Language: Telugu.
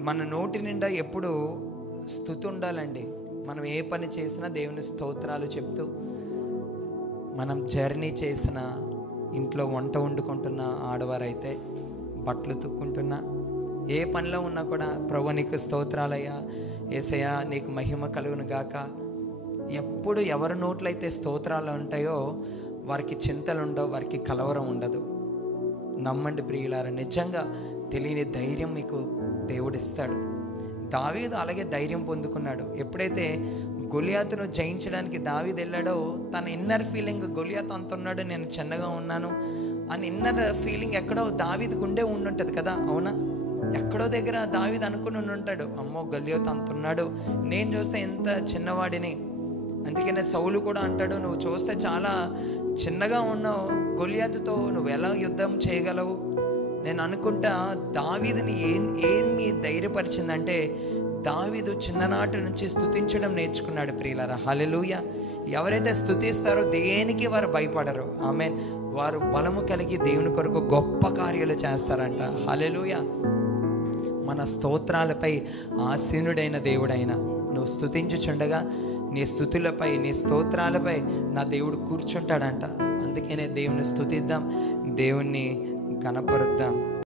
మన నోటి నిండా ఎప్పుడు స్తుతి ఉండాలండి. మనం ఏ పని చేసినా దేవుని స్తోత్రాలు చెప్తూ, మనం జర్నీ చేసిన, ఇంట్లో వంట వండుకుంటున్న ఆడవారైతే, బట్టలు తుక్కుంటున్నా, ఏ పనిలో ఉన్నా కూడా ప్రభు నీకు స్తోత్రాలయ్యా, యేసయ్యా నీకు మహిమ కలుగును గాక. ఎప్పుడు ఎవరి నోట్లయితే స్తోత్రాలు ఉంటాయో వారికి చింతలు ఉండవు, వారికి కలవరం ఉండదు. నమ్మండి ప్రియులారా, నిజంగా తెలియని ధైర్యం మీకు దేవుడిస్తాడు. దావీదు అలాగే ధైర్యం పొందుకున్నాడు. ఎప్పుడైతే గొలియాతును జయించడానికి దావీదు వెళ్ళాడో, తన ఇన్నర్ ఫీలింగ్ గొలియాతు అంత ఉన్నాడు, నేను చిన్నగా ఉన్నాను అని ఇన్నర్ ఫీలింగ్ ఎక్కడో దావీదుకు ఉండే ఉండుంటుంది కదా, అవునా? ఎక్కడో దగ్గర దావీదు అనుకుని ఉంటాడు, అమ్మో గొలియాతు అంత ఉన్నాడు, నేను చూస్తే ఎంత చిన్నవాడిని. అందుకనే సౌలు కూడా అంటాడు, నువ్వు చూస్తే చాలా చిన్నగా ఉన్నావు, గొలియాతుతో నువ్వు ఎలా యుద్ధం చేయగలవు? నేను అనుకుంటా దావీదుని ఏమి ధైర్యపరిచిందంటే, దావీదు చిన్ననాటి నుంచి స్తుతించడం నేర్చుకున్నాడు ప్రియులారా. హల్లెలూయా. ఎవరైతే స్తుతిస్తారో దేనికి వారు భయపడరు. ఆమేన్. వారు బలము కలిగి దేవుని కొరకు గొప్ప కార్యాలు చేస్తారంట. హల్లెలూయా. మన స్తోత్రాలపై ఆసీనుడైన దేవుడైన నువ్వు స్తుతించుచుండగా నీ స్తుతులపై, నీ స్తోత్రాలపై నా దేవుడు కూర్చుంటాడంట. అందుకనే దేవుని స్తుతిద్దాం, దేవుణ్ణి కనపరుద్దాం.